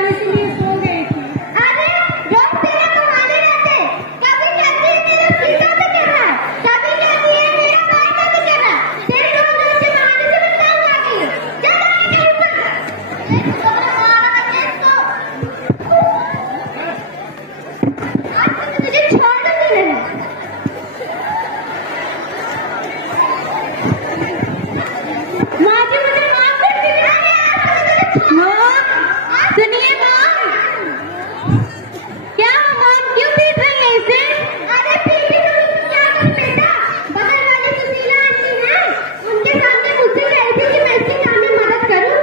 Ma'am, इसलिए सो गई थी। अरे रोज तेरे बहाने रहते, कभी कहती है मेरा सीधा से कहना, कभी कहती है मेरा फायदा से कहना, तेरे रोज रोज के बहाने से मैं तंग आ गई हूँ। जा जा ऊपर, इसको मारा इसको, आज मैं तुझे छोड़ दूंगी नहीं। माँ जी मुझे माफ कर दीजिए। सुनिए माँ, क्या माँ क्यों पीट रही है इसे? अरे पीटी तो क्या करूं बेटा, बगल वाली सुशीला आंटी है, उनके सामने मुझसे कह रही थी कि मैं इसके काम में मदद करूं।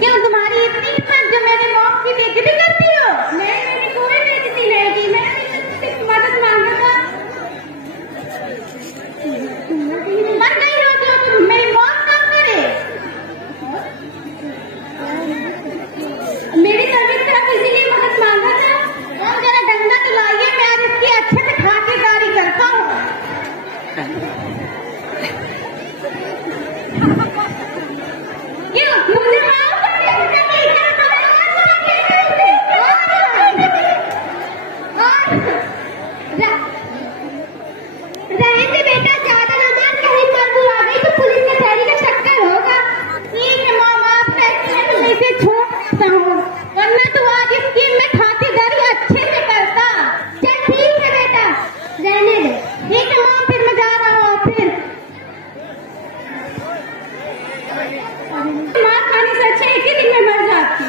क्यों तुम्हारी इतनी हिम्मत जो मेरे मॉम की बेइज्जती करती हो? मैंने कोई बेइज्जती नहीं की, मैंने सिर्फ मदद मांगा था। मत नहीं हो जो तुम, मेरी मॉम काम करे। मेरी तबीयत खराब इसीलिए मदद मांगा था। और जरा डंडा तो लाइए, मैं आज इसकी अच्छे से खातिरदारी करता हूँ। क्यों तुमने माफ कर दिया? रहने दे बेटा, ज्यादा ना मार, कहीं मजबूर आ गई तो पुलिस में थैली का चक्कर होगा। ठीक है माँ, माफ कर, मैं इसे छोड़ सकता हूँ, वरना तो आज इसकी मैं खातिरदारी अच्छे से करता। चल ठीक है बेटा, रहने दे। ठीक है माँ, फिर मैं जा रहा हूँ ऑफिस। माँ खाने से अच्छा एक ही दिन में मर जाती।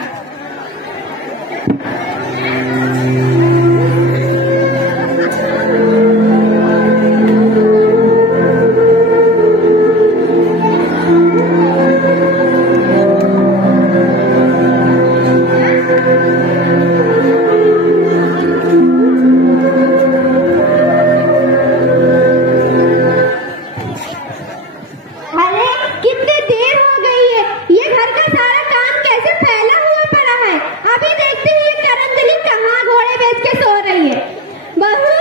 अरे कितनी देर हो गई है, ये घर का सारा काम कैसे फैला हुआ पड़ा है। अभी देखते हैं ये करंजली कहाँ घोड़े बेच के सो रही है। बहू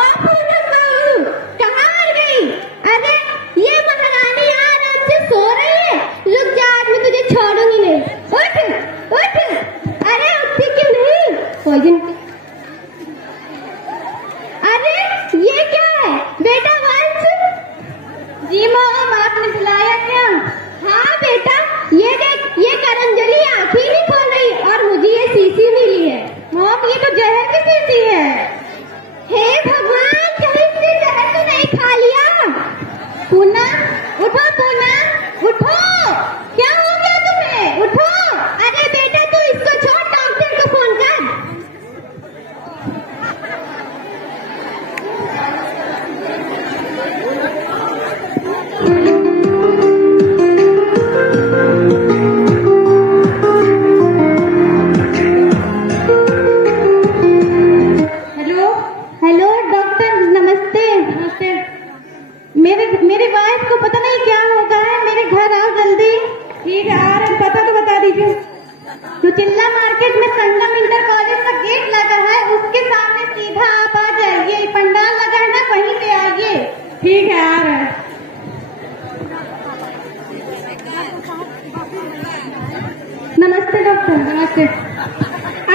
ओ पूनम बहू, कहाँ आ गई? अरे ये महारानी आराम से सो रही है। रुक जा, आज मैं तुझे छोड़ूंगी नहीं। उठ उठ, अरे उठती क्यों नहीं? कोई दिन। अरे ये क्या है बेटा? वंश जी मॉम, आपने बुलाया क्या? हाँ बेटा, ये देख, ये करंजली आँख ही नहीं खोल रही और मुझे ये शीशी मिली है। मॉम ये तो जहर की शीशी है। हे भगवान, कहीं से जहर तो नहीं खा लिया? पूनम उठो, पूनम उठो, क्या हो गया तुम्हें? उठो। अरे बेटा तू इसको छोड़, डॉक्टर को फोन कर। हेलो हेलो डॉक्टर, नमस्ते। नमस्ते। मेरे वाइफ को पता नहीं क्या होगा है, मेरे घर आओ जल्दी। ठीक है आ रहे, पता तो बता दीजिए। तो चिल्ला मार्केट में संगम इंटर कॉलेज का गेट लगा है, उसके सामने सीधा आप आ जाइए, पंडाल लगा है ना, वहीं पे आइए। ठीक है आ रहे हैं। नमस्ते डॉक्टर। नमस्ते।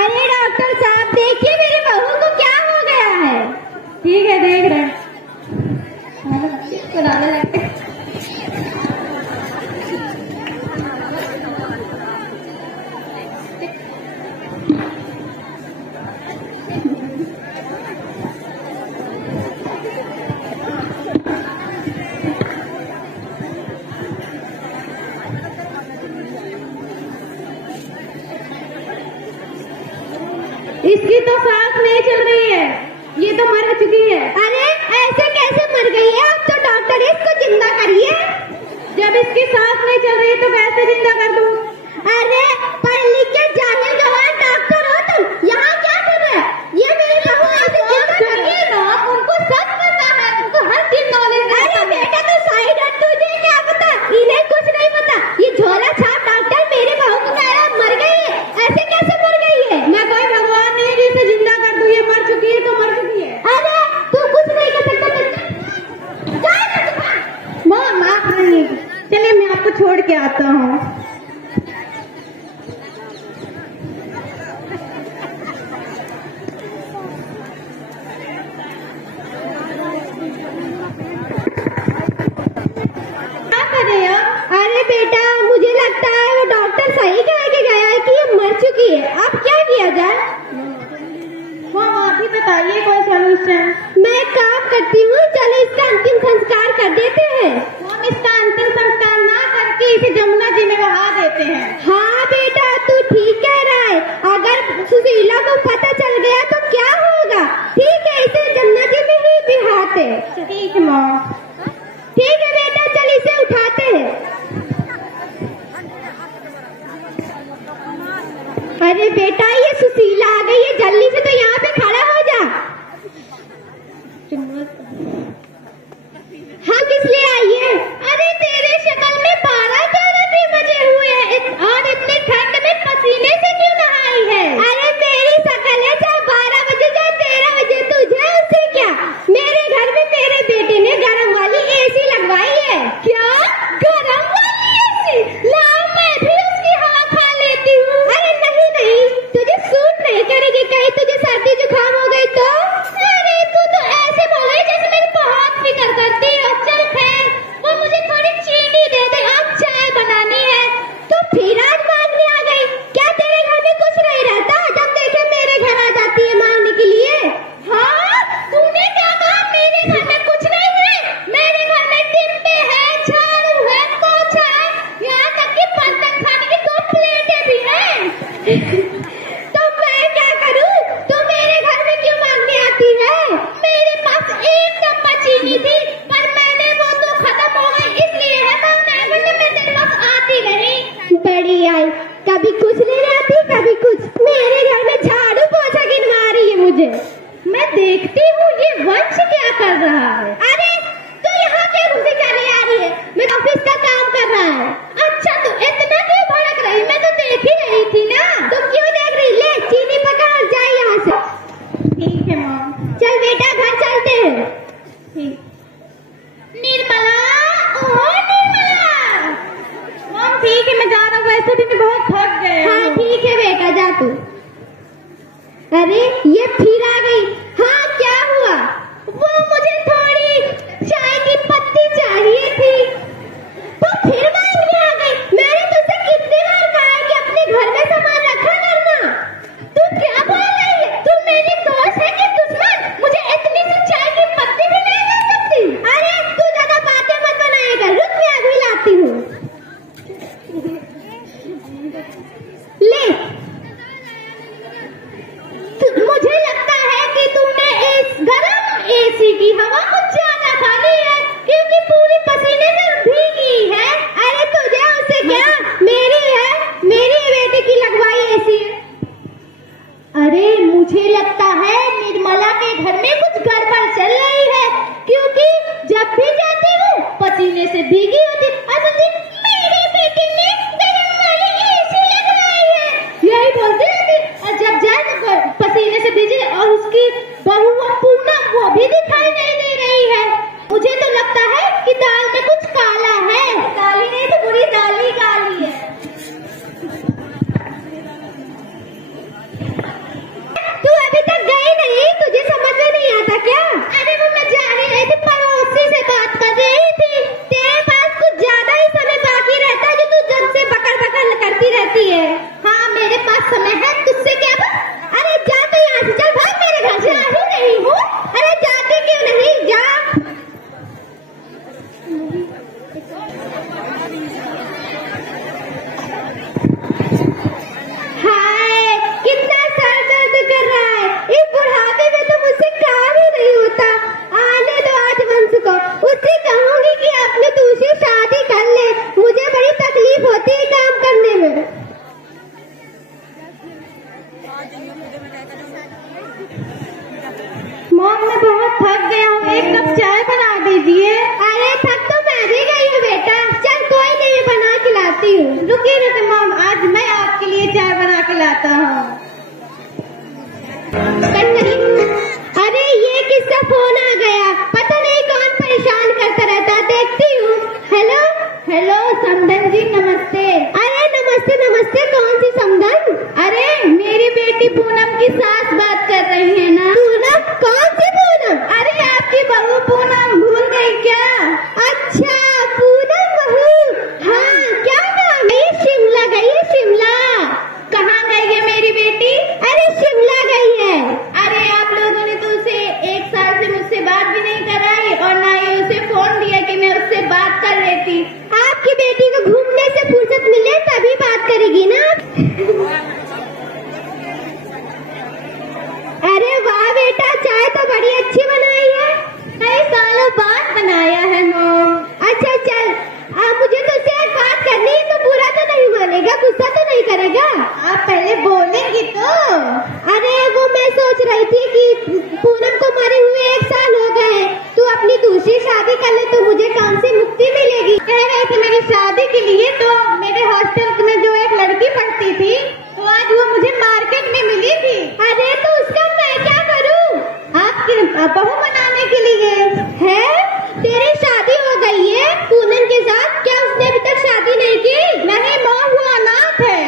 अरे डॉक्टर साहब देखिए, मेरी बहू को क्या हो गया है। ठीक है देख रहे हैं। इसकी तो सांस नहीं चल रही है, ये तो मर चुकी है। अरे ऐसे कैसे मर गई है? आप तो डॉक्टर, इसको जिंदा करिए। जब इसकी सांस नहीं चल रही तो कैसे जिंदा कर दूं? अरे पढ़ लिख के जाहिल गवार डॉक्टर हो तुम, यहाँ क्या कर रहे हैं? ये मेरी बहू ऐसे जिंदा करिए ना, उनको सब पता है, उनको हर चीज नॉलेज है। अरे बेटा तो साइड हट, तुझे क्या पता? इन्हें कुछ नहीं पता। ये झोला छाप डॉक्टर मेरी बहू को कह रहा मर गई है, ऐसे कैसे मर गई है? मैं कोई भगवान नहीं जिसे जिंदा कर दूं, ये मर चुकी है तो मर चुकी है। अरे तू कुछ नहीं कर सकता। माफ नहीं, चलिए मैं आपको छोड़ के आता हूँ। कंजूस है। मैं काम करती हूँ, चलो इसका अंतिम संस्कार कर देते हैं। हम इसका अंतिम संस्कार ना करके इसे जमुना जी में बहा देते हैं। हाँ बेटा, तू ठीक कह रहा है। अगर सुशीला को पता चल गया तो क्या होगा? ठीक है, इसे जमुना जी में ही बिहाते। ठीक है माँ। ठीक है बेटा, चल इसे उठाते हैं। अरे बेटा, ये सुशीला आ गई है, जल्दी से तो यहाँ पे खड़ा हो जा। हाँ, किस लिए आई है? अरे तेरे शक्ल में 12-13 भी बजे हुए हैं और इतनी ठंड में पसीने से क्यों नहाई है? अरे मेरी शक्ल है, चाहे 12 बजे चाहे 13 बजे, तुझे उससे क्या? मेरे घर में तेरे बेटे ने गरम वाली एसी लगवाई है। क्या? गरम वाली एसी? लाओ, मैं भी उसकी हवा खा लेती हूँ। अरे नहीं, तुझे सूट नहीं करेगी, कहीं तुझे सर्दी जुकाम हो गई तो? अरे तू तो ऐसे बोल रही जैसे मेरी बहुत फिक्र करती हो। चल खैर, वो मुझे थोड़ी चीनी दे दे, अब चाय बनानी है। तो फिर आज मांगने आ गई क्या? तेरे घर में कुछ नहीं रहता? जब देखे मेरे घर आ जाती है मांगने के लिए। हाँ, तूने क्या कहा? मेरे घर में कुछ नहीं है? मेरे घर में डिब्बे है, झाड़ू है, पोछा है, यहाँ तक कि बर्तन खाने की 2 प्लेटें भी हैं। तो मैं क्या करूं? तू मेरे घर में क्यों मांगने आती है? मेरे पास 1 डब्बा चीनी थी, पर मैंने वो तो खत्म हो गई, इसलिए है मांगने, वरना मैं तेरे पास आती नहीं। बड़ी आई, कभी कुछ लेने आती, कभी कुछ। मेरे घर में झाड़ू पोछा गिनवा रही है मुझे। मैं देखती हूँ ये वंश क्या कर रहा है। अरे तो यहाँ क्या मुझे चली आ रही है? मैं ऑफिस का काम कर रहा है। अच्छा, तो इतना क्यों भड़क रही? मैं तो देख ही रही थी ना। तुम क्यों देख रही? ले चीनी पकड़ और जा यहाँ से। ठीक है मॉम। चल बेटा, घर चलते हैं। ठीक। निर्मला, ओ निर्मला। मॉम ठीक है, मैं जा रहा हूँ, वैसे भी मैं बहुत थक गया। हाँ ठीक है बेटा, जा तू। अरे ये फिर आ गई। हाँ क्या हुआ? वो मुझे थोड़ी चाय की पत्ती चाहिए थी। तो फिर मांगने आ गई। मैंने तुझसे कितनी बार कहा है कि अपने घर में सामान रखा करना। तू क्या बोल रही है? तू मेरी दोस्त है कि दुश्मन? मुझे इतनी सी चाय की पत्ती भी नहीं मिल सकती? अरे तू ज्यादा बातें मत बनाया कर, रुक मैं अभी लाती हूँ। ले, मुझे लगता है कि तूने इस गरम एसी की हवा कुछ ज्यादा खा ली है, क्योंकि पूरी पसीने से भीगी है। अरे तुझे उससे क्या? मेरी है, मेरी बेटे की लगवाई एसी है। अरे मुझे लगता है निर्मला के घर में कुछ गड़बड़ चल रही है, क्योंकि जब भी जाती हूँ पसीने से भीगी होती। असल में मेरे बेटे ने गरम वाली एसी लगवाई है, यही बोलती रहती। और जब जाए तो पसीने से भीगे, और उसकी बहू पूनम वो भी दिखाई नहीं दे रही है। मुझे तो लगता है कि दाल में कुछ काला है। काली नहीं तो पूरी दाल ही काली है। तू अभी तक गई नहीं? तुझे समझ में नहीं आता क्या? अरे वो मैं जा रही थी, पड़ोसी से बात कर रही थी। तेरे पास कुछ ज्यादा ही समय बाकी रहता है जो तू जब से पकड़ करती रहती है। हाँ मेरे पास समय है, तुझसे क्या बात? अरे जा तो यहाँ से, चल भाग मेरे घर से। आ ही नहीं हूँ। अरे जाती क्यों नहीं? जा। हाय कितना सर दर्द कर रहा है। इस बुढ़ापे में तो मुझसे काम ही नहीं होता। आने दो आज वंश को, उससे कहूंगी कि अपनी दूसरी शादी कर ले। मुझे बड़ी तकलीफ होती है काम करने में। मॉम मैं बहुत थक गया हूँ, 1 कप चाय बना दीजिए। अरे थक तो मैं भी गई हूँ बेटा। चल कोई नहीं, बना के लाती हूँ। रुकिए मॉम, आज मैं आपके लिए चाय बना के लाता हूँ। अरे ये किसका फोन आ गया? पता नहीं कौन परेशान करता रहता। देखती हूँ। हेलो हेलो समधन जी, नमस्ते। अरे नमस्ते नमस्ते, कौन सी समधन? अरे मेरी बेटी पूनम की सास बात कर रही है ना। पूनम? कौन सी पूनम? अरे आपकी बहू पूनम, भूल गई क्या? अच्छा पूनम बहू। हाँ क्या नाम है? शिमला गई है। शिमला कहाँ गई है मेरी बेटी? अरे शिमला गई है। अरे आप लोगों ने तो उसे 1 साल चाय तो बड़ी अच्छी बनाई है, कई सालों बाद बनाया है मॉम। अच्छा चल, मुझे तुझसे एक बात करनी है, तो बुरा तो नहीं मानेगा, गुस्सा तो नहीं करेगा? आप पहले बोलेंगी तो। अरे वो मैं सोच रही थी कि पूनम को मरे हुए 1 साल हो गए, तू अपनी दूसरी शादी कर ले तो मुझे काम से मुक्ति मिलेगी। कह रहे थे मेरी शादी के लिए, तो मेरे हॉस्टल में जो एक लड़की पढ़ती थी, तो आज वो मुझे मार्केट में मिली थी। अरे तो उसका मैं क्या करूँ? आपके बहू बनाने के लिए है। तेरी शादी हो गई है पूनम के साथ, क्या उसने अभी तक शादी नहीं की? नहीं माँ, वो अनाथ है।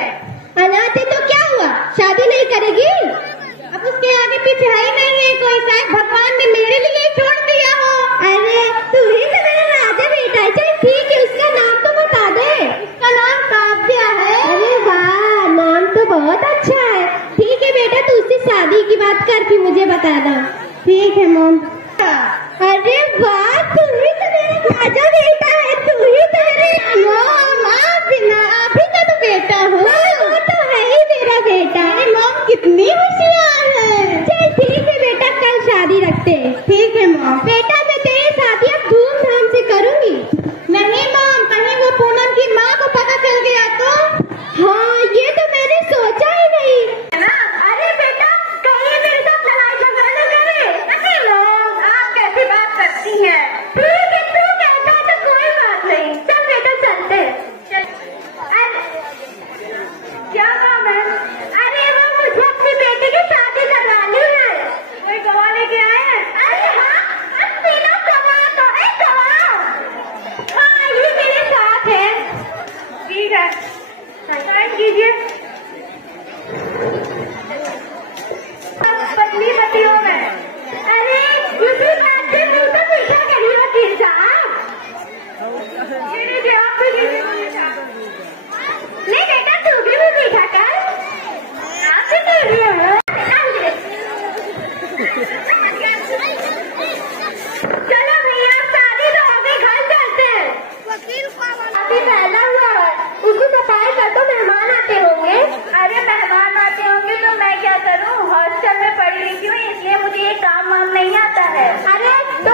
अनाथ है तो क्या हुआ, शादी नहीं करेगी? अब उसके आगे पीछे है ही नहीं है कोई, शायद भगवान ने मेरे लिए छोड़ दिया हो। अरे तू ही तो मेरा राजा बेटा है। चल ठीक है, उसका नाम तो बता दे। उसका नाम काव्या है। अरे वाह, नाम तो बहुत अच्छा है। ठीक है बेटा, तू उससे शादी की बात करके मुझे बताना। ठीक है मॉम। अरे वाह, तू ही तो मेरा राजा बेटा है, तू ही तो मेरे मॉम। आप ही का तो बेटा हो। वो तो है ही मेरा बेटा। अरे मॉम कितनी होशियार है। चल ठीक है बेटा, कल शादी रखते हैं। ठीक है मॉम। बेटा मैं तेरी शादी अब धूमधाम से करूंगी। नहीं मॉम, कहीं वो पूनम की माँ को पता चल गया तो? हाँ, ये तो मैंने सोचा ही नहीं है ना। अरे बेटा, कहीं मेरे साथ लड़ाई झगड़ा न करे। नहीं मॉम, आप कैसी बात करती हैं? ठीक है, तू कहता है तो कोई बात नहीं। चल बेटा चलते हैं। क्या काम है? अरे वो मुझे अपनी बेटी की शादी करवानी है। कोई गवाह लेके आए हैं? अरे हाँ, हम तीनों गवाह तो है, गवाह। हाँ, ये मेरे साथ है। ठीक है, साइन कीजिए। पतली पतियों में। अरे उसी बात से मुझे तो पीछा करिए वकील साहब। ये लीजिए, आप भी लीजिए। नहीं बेटा, तू भी पीछा कर। आप भी कर रही हो। चलो भैया, शादी तो हो गई, घर चलते हैं। अभी पहला हुआ है, उसको सफाई कर दो, मेहमान आते होंगे। अरे मेहमान आते होंगे तो मैं क्या करूं? हॉस्टल में पढ़ी लिखी हूँ, इसलिए मुझे ये काम वाम नहीं आता है। अरे तो